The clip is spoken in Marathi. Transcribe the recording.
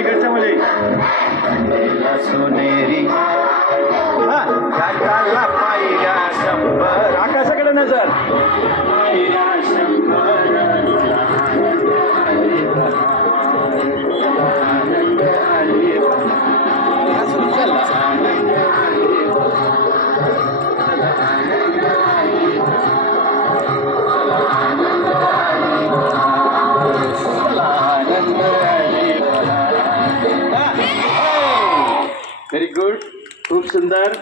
पलीकडच्यामध्ये. सोनेरी आकाशाकडे नजर. very good. खूप सुंदर